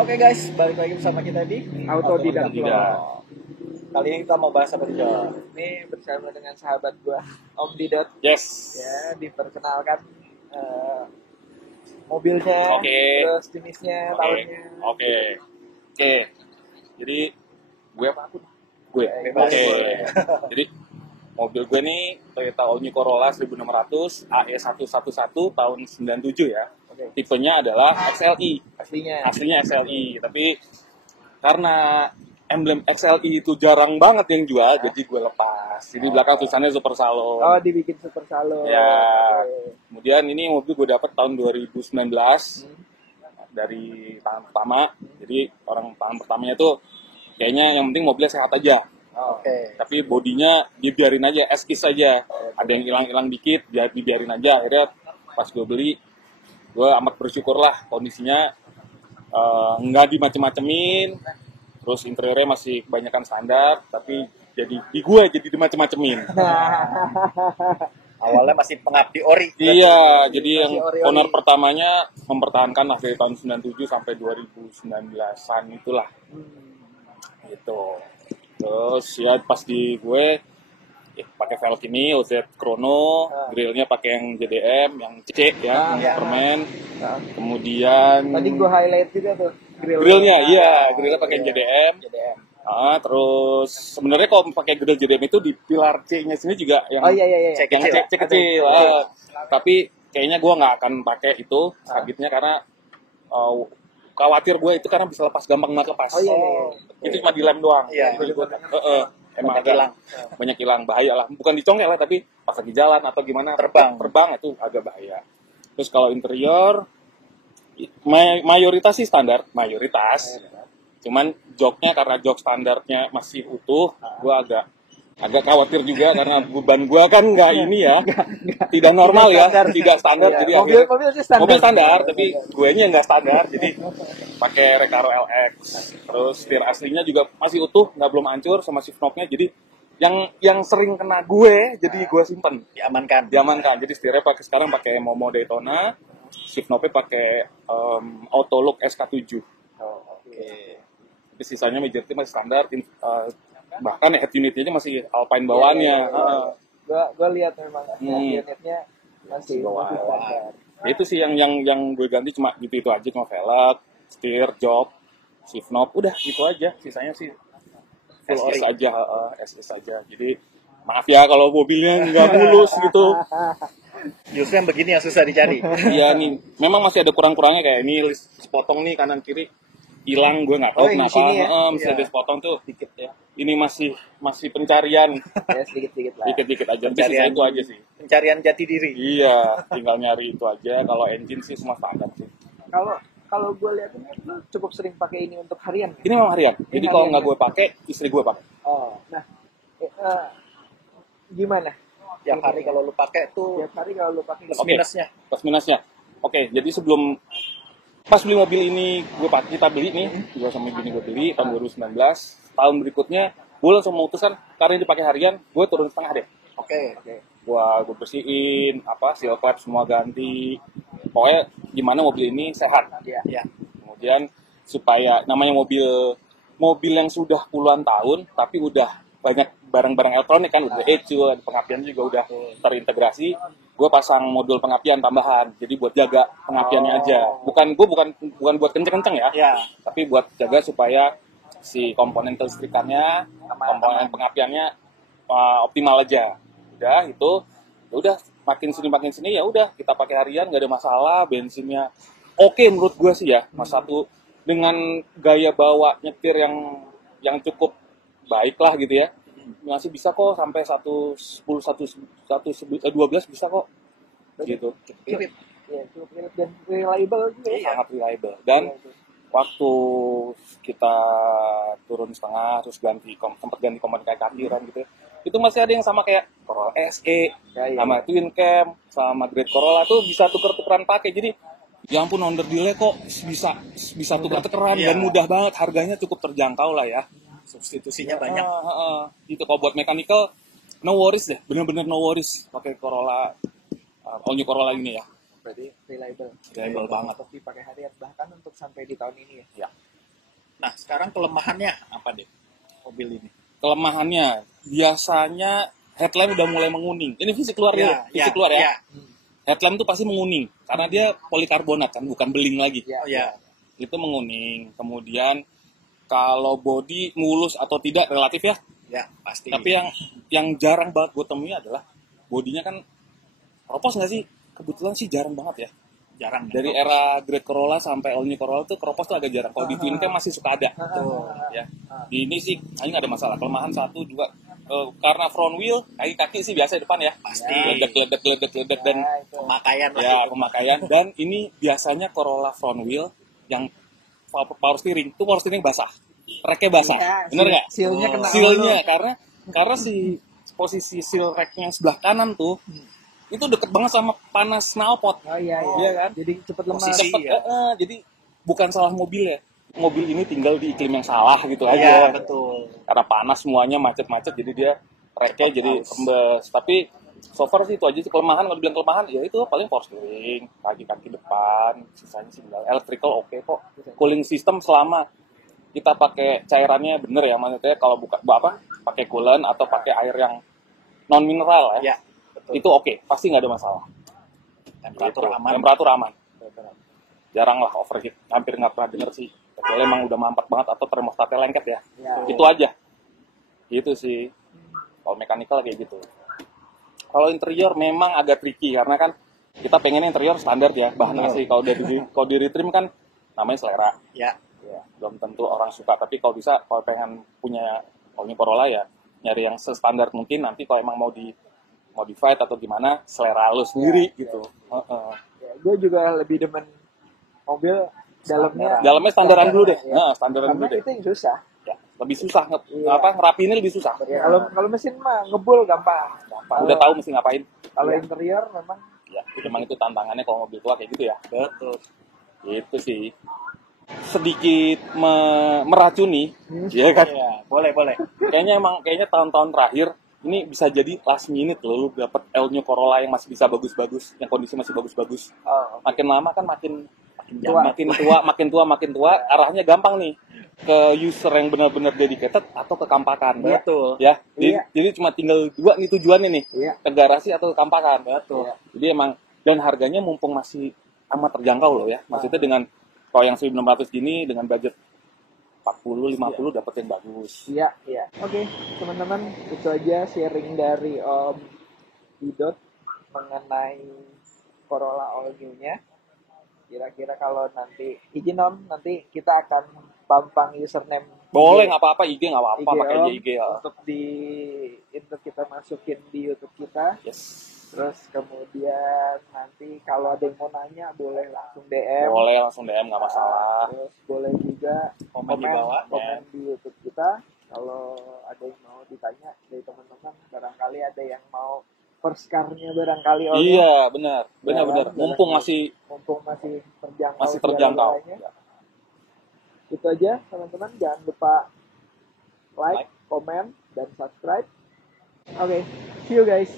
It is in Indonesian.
Oke guys, balik lagi bersama kita di Autodidak. Kali ini kita mau bahas apa nih, Jo? Ini bersama dengan sahabat gua, Om Didot. Yes. Ya, diperkenalkan mobilnya, Oke. terus jenisnya, tahunnya. Oke. Jadi gue apa aku? Gue. Bebas. Oke. Jadi mobil gue nih Toyota All-New Corolla 1600 AE111 tahun 97 ya. Oke. Tipenya adalah XLI. Aslinya XLI, tapi karena emblem XLI itu jarang banget yang jual, jadi gue lepas. Jadi belakang tulisannya Super Salo. Oh, dibikin Super Salo. Ya. Oke. Kemudian ini mobil gue dapat tahun 2019 dari tangan pertama. Jadi orang tangan pertamanya tuh kayaknya yang penting mobilnya sehat aja. Oke. Tapi bodinya dibiarin aja, eskis aja. Ada yang hilang-hilang dikit, dibiarin aja. Akhirnya pas gue beli, gue amat bersyukur lah kondisinya nggak dimacem-macemin. Terus interiornya masih kebanyakan standar, tapi jadi di gue jadi dimacem-macemin. Awalnya masih pengabdi ori. Iya, jadi yang ori-ori. owner pertamanya mempertahankan lah dari tahun 97 sampai 2019-an itulah. Gitu. Terus ya pas di gue pakai velg ini OZ Chrono, grillnya pakai yang JDM, yang C ya, yang permen. Kemudian Tadi gua highlight juga tuh grillnya, iya, grillnya pakai yang JDM. JDM. Terus sebenarnya kalau pakai grill JDM itu di pilar C-nya sini juga yang Oh iya. C yang kecil. C kecil. Tapi kayaknya gue nggak akan pakai itu sabitnya karena khawatir gue itu karena bisa lepas gampang banget lepas. Oh iya. Itu cuma dilem doang. Iya. Jadi gue emang Banyak hilang. banyak hilang, bahaya lah. Bukan dicongkel lah, tapi pas lagi jalan atau gimana Terbang itu agak bahaya. Terus kalau interior mayoritas sih standar, mayoritas. Cuman joknya karena jok standarnya masih utuh, gue agak khawatir juga karena beban gue kan nggak ini ya, tidak normal ya, tidak standar. Jadi mobil standar, tapi gue nya nggak standar, jadi pakai Recaro LX. Terus setir aslinya juga masih utuh, nggak belum hancur sama shift knob-nya. Jadi yang sering kena gue, jadi gue simpen, diamankan. Jadi setirnya sekarang pakai Momo Daytona, shift knob-nya pakai Autolook SK7. Oke. Tapi sisanya majority masih standar, bahkan head unitnya masih Alpine bawaannya. Gua lihat memang unitnya masih Bawaan. standar. Ya itu sih yang gue ganti cuma gitu aja, cuma velg, setir, jok, shift knob, udah gitu aja. Sisanya sih full SS aja, SS aja. Jadi maaf ya kalau mobilnya nggak mulus gitu. Justru yang begini yang susah dicari. Iya nih, memang masih ada kurang-kurangnya kayak ini sepotong nih kanan kiri hilang, gue nggak tahu Oh, yang di kenapa. sini ya? Masih ada sepotong tuh. Dikit ya. Ini masih pencarian, Ya sedikit lah. dikit-dikit aja. Tapi Pencarian. sisa itu aja sih. Pencarian jati diri. Iya, tinggal nyari itu aja. Kalau engine sih semua standar sih. Kalau gue lihat ini lu cukup sering pakai ini untuk harian. Ini memang harian. Jadi kalau harian, nggak ya? gue pakai, istri gue pakai. Oh, nah gimana? Tiap hari kalau lu pakai tuh Tiap hari kalau lu pakai plus Oke. minusnya. Plus minusnya. Oke, jadi sebelum pas beli mobil ini kita beli nih, gue sama bini gue beli tahun 2019. Tahun berikutnya gue langsung memutuskan karena dipakai harian, gue turun setengah deh. Oke. Gue bersihin, seal clap semua ganti. Pokoknya gimana mobil ini sehat. Ya. Kemudian supaya namanya mobil yang sudah puluhan tahun tapi udah banyak barang-barang elektronik kan, udah ECU, pengapian juga udah terintegrasi. Gue pasang modul pengapian tambahan, jadi buat jaga pengapiannya aja. Bukan buat kenceng-kenceng ya, tapi buat jaga supaya si komponen kelistrikannya, komponen pengapiannya optimal aja. Udah itu, udah makin sini ya udah kita pakai harian, nggak ada masalah. Bensinnya oke menurut gue sih ya, Mas Satu dengan gaya bawa nyetir yang cukup baik lah gitu ya. Masih bisa kok sampai 12 bisa kok gitu. Irit. Ya, cukup irit dan reliable juga ya. Sangat reliable. Dan waktu kita turun setengah terus sempat ganti komponen kayak kardiran gitu ya, itu masih ada yang sama kayak Corolla SE sama Twin Cam sama Great Corolla tuh bisa tuker-tukeran pakai. Jadi ya ampun, under delay kok bisa tuker-tukeran dan mudah banget, harganya cukup terjangkau lah ya. Substitusinya banyak. Gitu kalau buat mechanical no worries deh, bener-bener no worries pakai Corolla All-New Corolla ini ya. Berarti reliable Reliable banget. untuk dipakai harian, bahkan untuk sampai di tahun ini ya. Ya. Nah, sekarang kelemahannya apa deh mobil ini? Kelemahannya biasanya headlamp udah mulai menguning. Ini fisik luar ya, fisik luar ya. Headlamp tuh pasti menguning karena dia polikarbonat kan, bukan beling lagi. Oh ya. Itu menguning. Kemudian kalau body mulus atau tidak relatif ya. Ya, pasti. Tapi yang jarang banget gue temui adalah bodinya kan keropos nggak sih? Kebetulan sih jarang banget ya. jarang Dari era Great Corolla sampai All New Corolla tuh keropos tuh agak jarang. Kalau di Twin Cam masih suka ada. Ya. Di ini sih ini nggak ada masalah. Kelemahan satu juga karena front wheel, kaki sih biasa di depan ya. Pasti. Ledek dan pemakaian lah. ya pemakaian. Dan ini biasanya Corolla front wheel yang power steering tuh power steering basah, reknya basah, bener nggak? Sealnya kena. Sealnya karena si posisi seal reknya yang sebelah kanan tuh itu deket banget sama panas knalpot. Oh iya. Iya kan? Jadi cepet lemas. Posisi. Cepet, jadi bukan salah mobil ya. Mobil ini tinggal di iklim yang salah gitu Iya, aja. betul. Karena panas semuanya macet-macet jadi dia reknya jadi kembes. Tapi so far sih itu aja sih kelemahan. Kalau dibilang kelemahan ya itu paling power steering, kaki-kaki depan, sisanya sih bilang electrical oke kok. Cooling system selama kita pakai cairannya bener ya, maksudnya kalau pakai coolant atau pakai air yang non mineral ya. Ya, betul. Itu oke, pasti nggak ada masalah. Temperatur Gitu. aman. Temperatur aman. Jarang lah overheat, hampir nggak pernah denger sih. Kecuali emang udah mampet banget atau termostatnya lengket ya. Ya. Itu aja. Gitu sih. Kalau mekanikal kayak gitu. Kalau interior memang agak tricky karena kan kita pengen interior standar ya, bahan AC. Kalau di retrim kan namanya selera. Ya. Ya, belum tentu orang suka, tapi kalau bisa kalau pengen punya All New Corolla ya nyari yang standar mungkin. Nanti kalau emang mau di modified atau gimana selera lo sendiri gitu. Ya, gue juga lebih demen mobil Dalamnya standaran dulu deh. Ya. Nah, standaran Karena dulu deh. itu yang susah. Ya, lebih susah Iya. ngerapiinnya lebih susah. Ya, kalau mesin mah ngebul gampang. Udah tahu mesti ngapain. Kalau interior memang Ya, memang itu tantangannya kalau mobil tua kayak gitu ya. Betul. Gitu sih. Sedikit meracuni, ya kan? Ya, boleh. Kayaknya tahun-tahun terakhir ini bisa jadi last minute loh lu dapet All New Corolla yang masih bisa bagus-bagus, yang kondisi masih bagus-bagus. Makin lama kan makin tua, arahnya gampang nih ke user yang benar-benar dedicated atau ke kampakan. Betul. Ya. Iya. Jadi cuma tinggal dua nih tujuannya nih. Iya. Ke garasi atau ke kampakan. Betul. Iya. Jadi emang dan harganya mumpung masih amat terjangkau loh ya. Maksudnya dengan kalau yang 1.600 gini dengan budget 40-50 dapet yang bagus. Iya. Oke, teman-teman, itu aja sharing dari Om Didot mengenai Corolla All New-nya. Kira-kira kalau nanti izin Om, nanti kita akan pampang username. Boleh nggak apa-apa IG nggak apa-apa IG pakai Om aja IG ya. untuk kita masukin di YouTube kita. Yes. Terus kemudian nanti kalau ada yang mau nanya boleh langsung DM. Boleh langsung DM nggak masalah. Terus boleh juga Komen di bawah. komen di YouTube kita. Kalau ada yang mau ditanya dari teman-teman, barangkali ada yang mau first car-nya barangkali Om. Iya benar. Ya, Mumpung masih segala terjangkau. galanya. Itu aja teman-teman, jangan lupa like, komen, dan subscribe. Oke, see you guys.